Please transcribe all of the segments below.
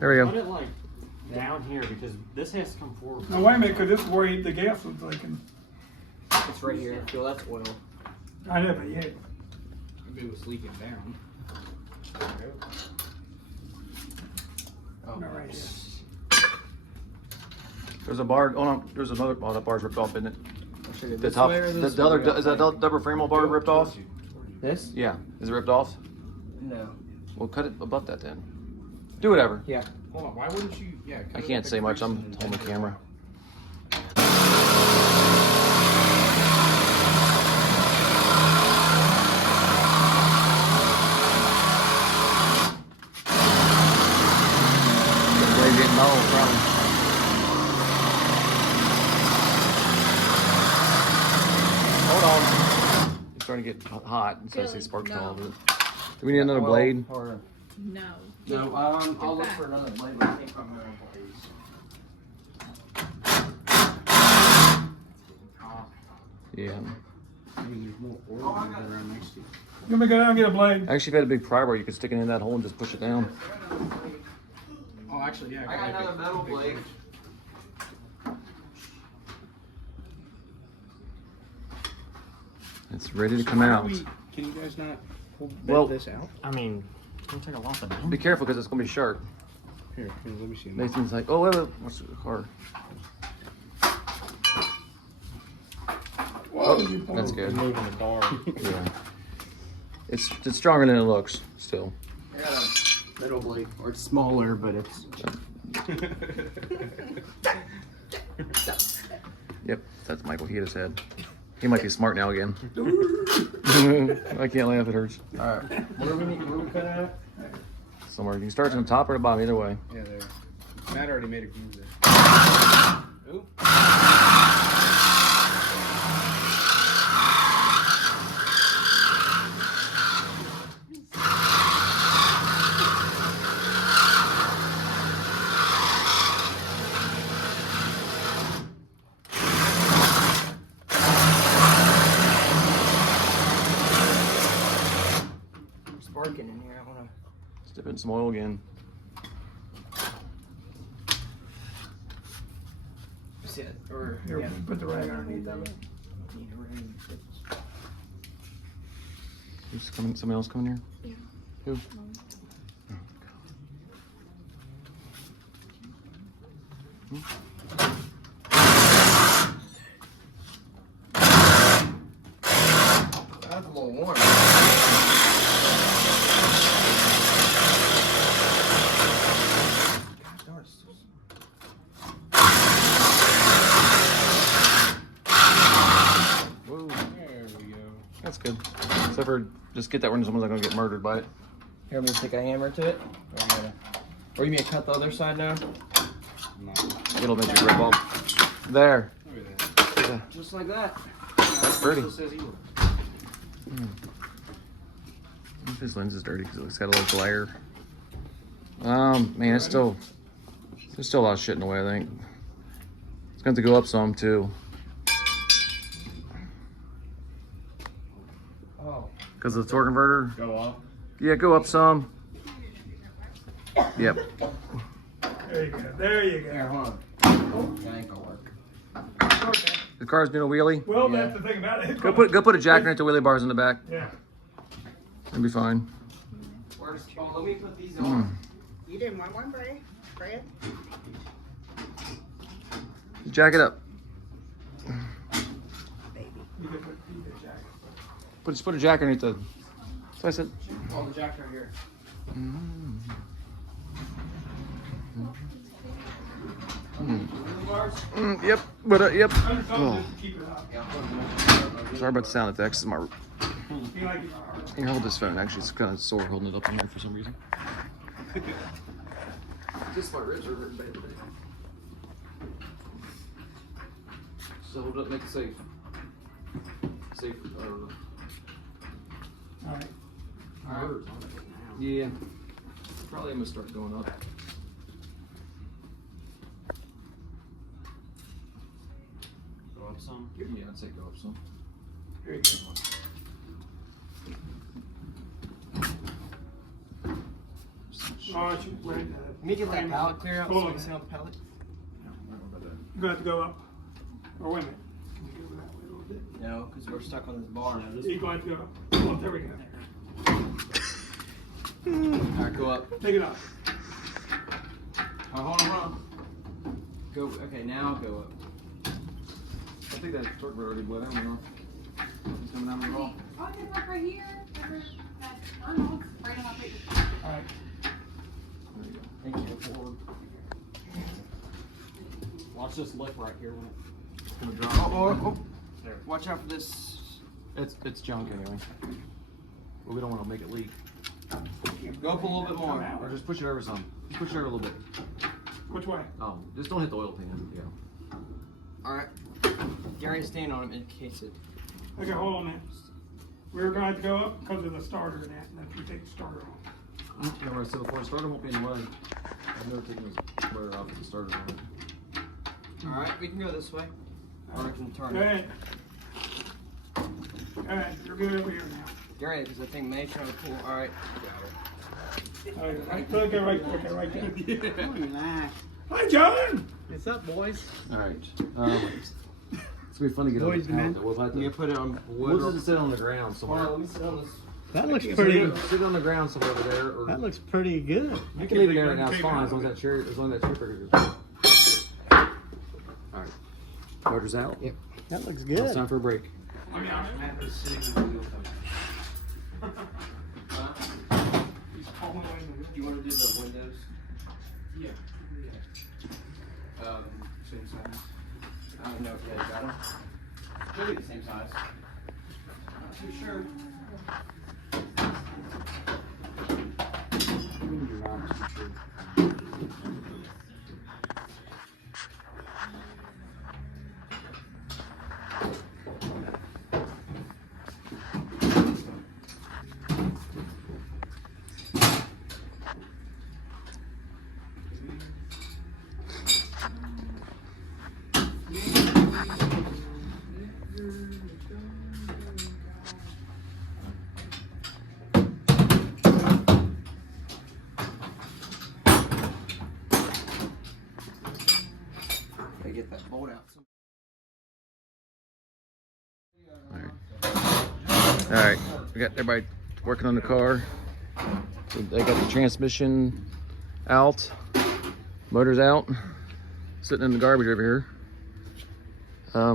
There we go. Put it like down here because this has to come forward. Now wait a minute, cause this is where the gas was leaking. It's right here. Feel that's oil. I know, but yeah. Maybe it was leaking down. Oh, No, right here. There's a bar. Oh no, there's another. Oh, that bar's ripped off, isn't it? I'll show you The this top. way or The this other. way? Is that double frame bar ripped off? This? Yeah. Is it ripped off? No. We'll cut it above that then. Do whatever. Yeah. Hold on, why wouldn't you? Yeah. I can't say much. I'm holding the camera. Blade getting old, probably. Hold on. It's starting to get hot, and so I see sparks all over it. Do we need another blade? Or, No. no, I'll look back. for another blade, but I can't find another blades. Yeah. I mean, there's more oil around next to you. You want me to go down and get a blade? Actually, if you had a big pry bar, you could stick it in that hole and just push it down. Oh, actually, yeah. I got another metal blade. It's ready to come out. Can you guys not bend Well- this out? I mean, don't take a lot of Be careful because it's gonna be sharp. Here, let me see. Nathan's like, oh, wait, what's the car? Oh, that's good. moving the bar. Yeah. It's stronger than it looks, still. I got a metal blade, or it's smaller, but it's. Yep, that's Michael. He hit his head. He might be smart now again. I can't laugh, it hurts. Alright. Where we cut out? Somewhere. You can start from the top or the bottom, either way. Yeah, there. Matt already made a groove there. Oop. Sparking in here. I wanna. Let's dip in some oil again. See it? Or Here, yeah. put the rag underneath of it. Need a ring. Who's coming? Somebody else coming here? Yeah. Who? That's a little warm. God darn, it's so- Whoa, There we go. that's good. Except for just get that one, someone's not gonna get murdered by it. Here, let me stick a hammer to it. Or you mean cut the other side now? No. It'll eventually rip off. There. Look at that. Yeah, Just like that. that's pretty. Still says evil. This lens is dirty because it's got a little glare. Man, it's still, there's still a lot of shit in the way, I think. It's going to have to go up some too. Oh. Because of the torque converter. Go up. Yeah, go up some. Yep. There you go. There you Here, go. hold on. That ain't gonna work. Okay. The car's doing a wheelie. Well, Yeah. that's the thing about it. Go put a jack underneath the wheelie bars in the back. Yeah. It'll be fine. Where's, oh, let me put these on. You didn't want one, Brad? Jack it up. You can put the jacket. Just put a jack underneath the. So I said. Oh, the jack's right here. Yep. But yep. Under something Oh, just to keep it up. sorry about the sound effects. This is my. Be like, Here, hold this phone. Actually, it's kind of sore holding it up in here for some reason. Just my ribs are hurting bad today. So hold it up, make it safe. Safe. all right. Yeah. Probably I'm gonna start going up. Go up some. Yeah, I'd say go up some. Here you go. Oh, you ready? Let me get that pallet clear out so we can sit on the pallet. You're gonna have to go up. Or wait a minute. Can you go that way a little bit? No, because we're stuck on this bar. You're going to have to go up. Oh, there we go. Alright, go up. Take it off. Hold on. Go. Okay, now go up. I think that torque road already bled. I don't know. It's coming out of the wall. Oh, it's like right here. Over that Arnold's right on my plate. All right. Thank you. Watch this lip right here when It's gonna drop. Oh. Watch out for this. It's junk anyway. But we don't want to make it leak. Go up a little bit more. Or just push it over some. Just push it over a little bit. Which way? Oh, just don't hit the oil pan. Yeah. Alright. Gary, stand on him in case it. Okay, hold on a minute. We're going to have to go up because of the starter and that, and then we take the starter off. Remember I said before, the starter won't be in the way. I've never taken this motor off with the starter on. Alright, we can go this way. Or we can turn Go it. ahead. Go ahead. You're good over here now. Gary, because I think May's trying to pull. Alright. All right, okay, right there. Relax. Hi, John. What's up, boys? Alright. It's gonna be fun to get Boys on the and pallet. We'll have You to. can put it on We'll wood. just sit on the ground somewhere. Let me sit on this. That looks Sit pretty. sit on the ground somewhere over there, or That looks pretty good. you can leave it there right now. It's fine as long as that chair, as long as that chair trigger goes. All right, motor's out. Yep. That looks It's good. time for a break. Do you want to do the windows? Yeah. Same size. I don't know if you guys got them. They'll be the same size. Not too sure. Gotta get that bolt out. All right, we got everybody working on the car. So they got the transmission out, motor's out, sitting in the garbage over here.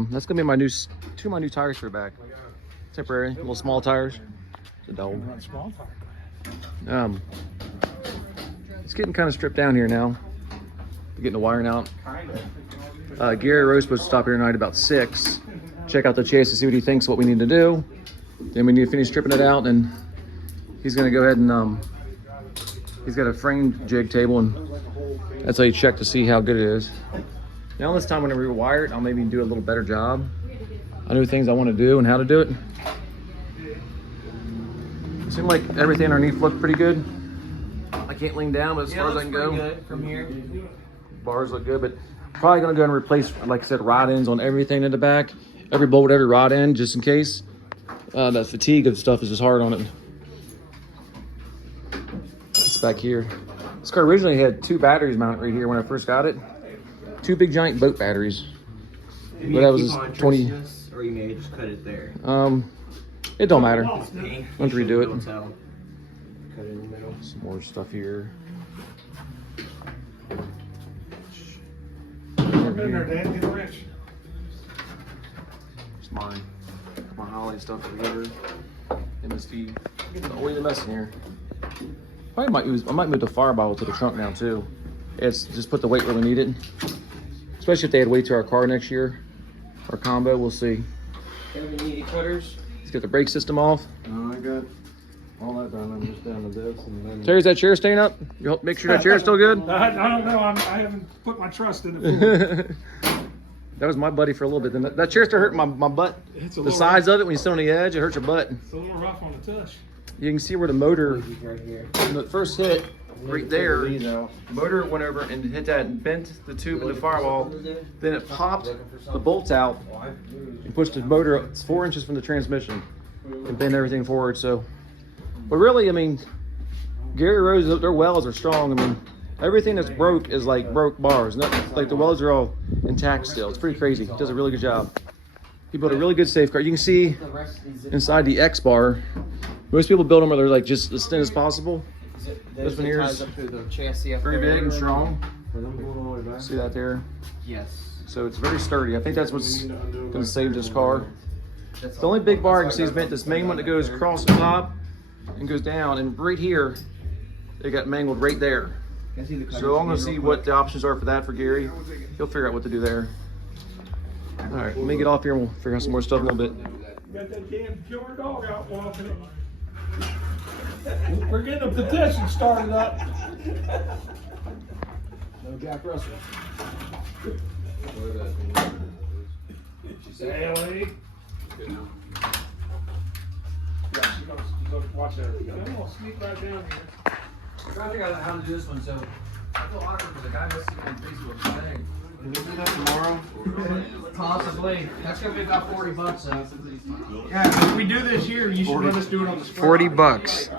That's gonna be my two of my new tires for the back. Temporary, little small tires. It's a double. Small tire. It's getting kind of stripped down here now. We're getting the wiring out. Gary Rose supposed to stop here tonight about 6. Check out the chase to see what he thinks, what we need to do. Then we need to finish stripping it out, and he's gonna go ahead and he's got a frame jig table, and that's how you check to see how good it is. Now this time when I rewire it, I'll maybe do a little better job. I know things I want to do and how to do it. It seemed like everything underneath looked pretty good. I can't lean down, but as far as I can go, Good from here. bars look good, but probably gonna go and replace, like I said, rod ends on everything in the back. Every bolt, every rod end, just in case. The fatigue of stuff is just hard on it. It's back here. This car originally had 2 batteries mounted right here when I first got it. 2 big giant boat batteries. But that was 20. Or you may just cut it there. It don't matter. Pink. Let's redo it. Don't tell. Cut it in the middle. Some more stuff here. Get in there, Dad. Get a wrench. It's mine. My Holly stuff together. MSD. Always a mess in here. I might move the fire bottle to the trunk now too. It's just put the weight where we need it. Especially if they add weight to our car next year. Our combo, we'll see. Kevin, you need cutters? Let's get the brake system off. I got all that done. I'm just down to this, and then Terry, is that chair staying up? You help make sure that chair's still good? I don't know. I haven't put my trust in it. That was my buddy for a little bit. Then that chair still hurting my butt. It's a The little size of it when you sit on the edge, it hurts your butt. It's a little rough on the tush. You can see where the motor, Right here. when the first hit, right there, these out. motor went over and hit that and bent the tube in the firewall. Then it popped the bolts out and pushed the motor up 4 inches from the transmission and bent everything forward. So, but really, I mean, Gary Rose, their welds are strong. I mean, everything that's broke is like broke bars. Like the welds are all intact still. It's pretty crazy. He does a really good job. He built a really good safeguard. You can see inside the X bar. Most people build them where they're like just as thin as possible. This veneers very big and strong. See that there? Yes. So it's very sturdy. I think that's what's gonna save this car. The only big bar you can see is bent. This main one that goes across the top and goes down, and right here, it got mangled right there. So I'm gonna see what the options are for that for Gary. He'll figure out what to do there. All right, let me get off here and we'll figure out some more stuff in a little bit. Got that damn killer dog out walking it. We're getting a petition started up. No Jack Russell. Hey, Ellie. Yeah, she goes watch that. I'm gonna sneak right down here. I'm trying to figure out how to do this one, so I feel awkward because the guy must be on Facebook saying. Can we do that tomorrow? Possibly. That's gonna be about $40 though. Yeah, if we do this year, you should let us do it on the spot. $40.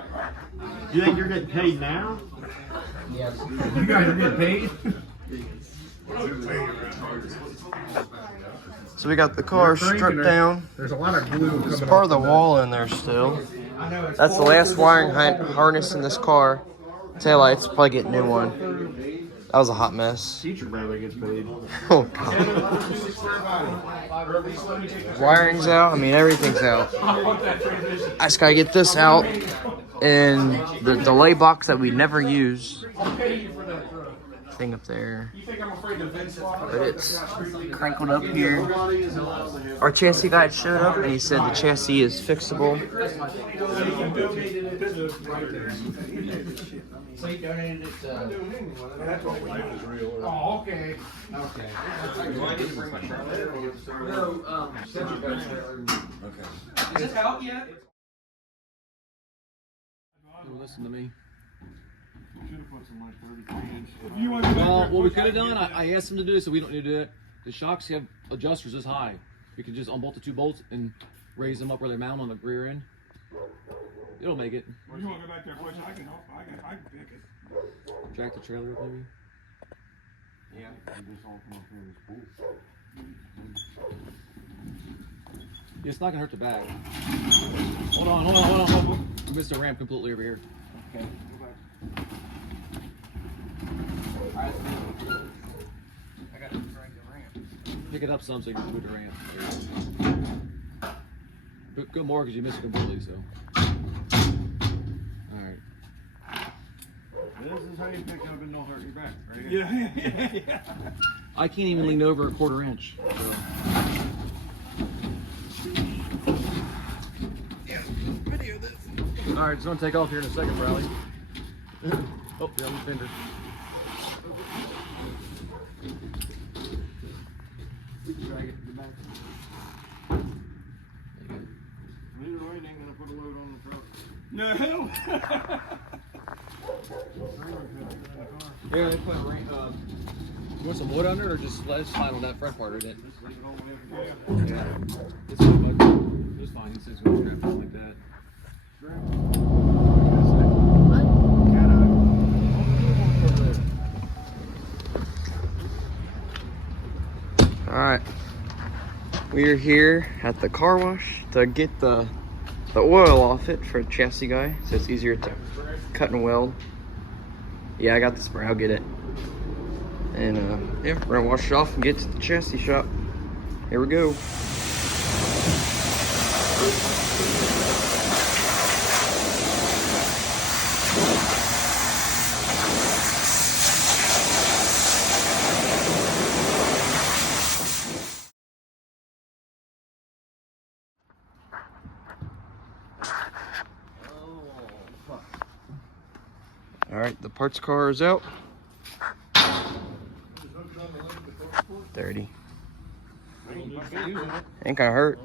You think you're getting paid now? Yes. You guys are getting paid? So we got the car stripped down. There's a lot of glue coming There's part of the wall in there still. That's the last wiring harness in this car. Taillights, probably get a new one. That was a hot mess. Teacher barely gets paid. Oh god. Wiring's out. I mean, everything's out. I just gotta get this out. And the delay box that we never use. Thing up there. But it's crankled up here. Our chassis guy showed up and he said the chassis is fixable. So you donated it to... Oh, okay. Okay. Is this out yet? Listen to me. You want to go Well, back what we there? could have done, I asked him to do this, so we don't need to do it. The shocks have adjusters this high. We can just unbolt the two bolts and raise them up where they mount on the rear end. It'll make it. You want to go back there, push? I can help. I can pick it. Jack the trailer up maybe. Yeah. Yeah, it's not gonna hurt the bag. Hold on. We missed a ramp completely over here. Okay. I got to drag the ramp. Pick it up some so you can put the ramp. Go more because you missed it completely, so. Alright. This is how you pick up and don't hurt your back, right here. Yeah. I can't even lean over a quarter inch. Alright, it's gonna take off here in a second, Riley. Oh, yeah, I'm fender. Drag it to the back. Either way, it ain't gonna put a load on the truck. No. Yeah, they put you want some wood under or just let it slide on that front part of it? Yeah. It's fine, bud. It's fine. He says we'll strap it like that. Alright. We are here at the car wash to get the oil off it for the chassis guy, so it's easier to cut and weld. Yeah, I got the spray, I'll get it. And yeah, we're gonna wash it off and get to the chassis shop. Here we go. All right, the parts car is out. 30. Ain't gonna hurt.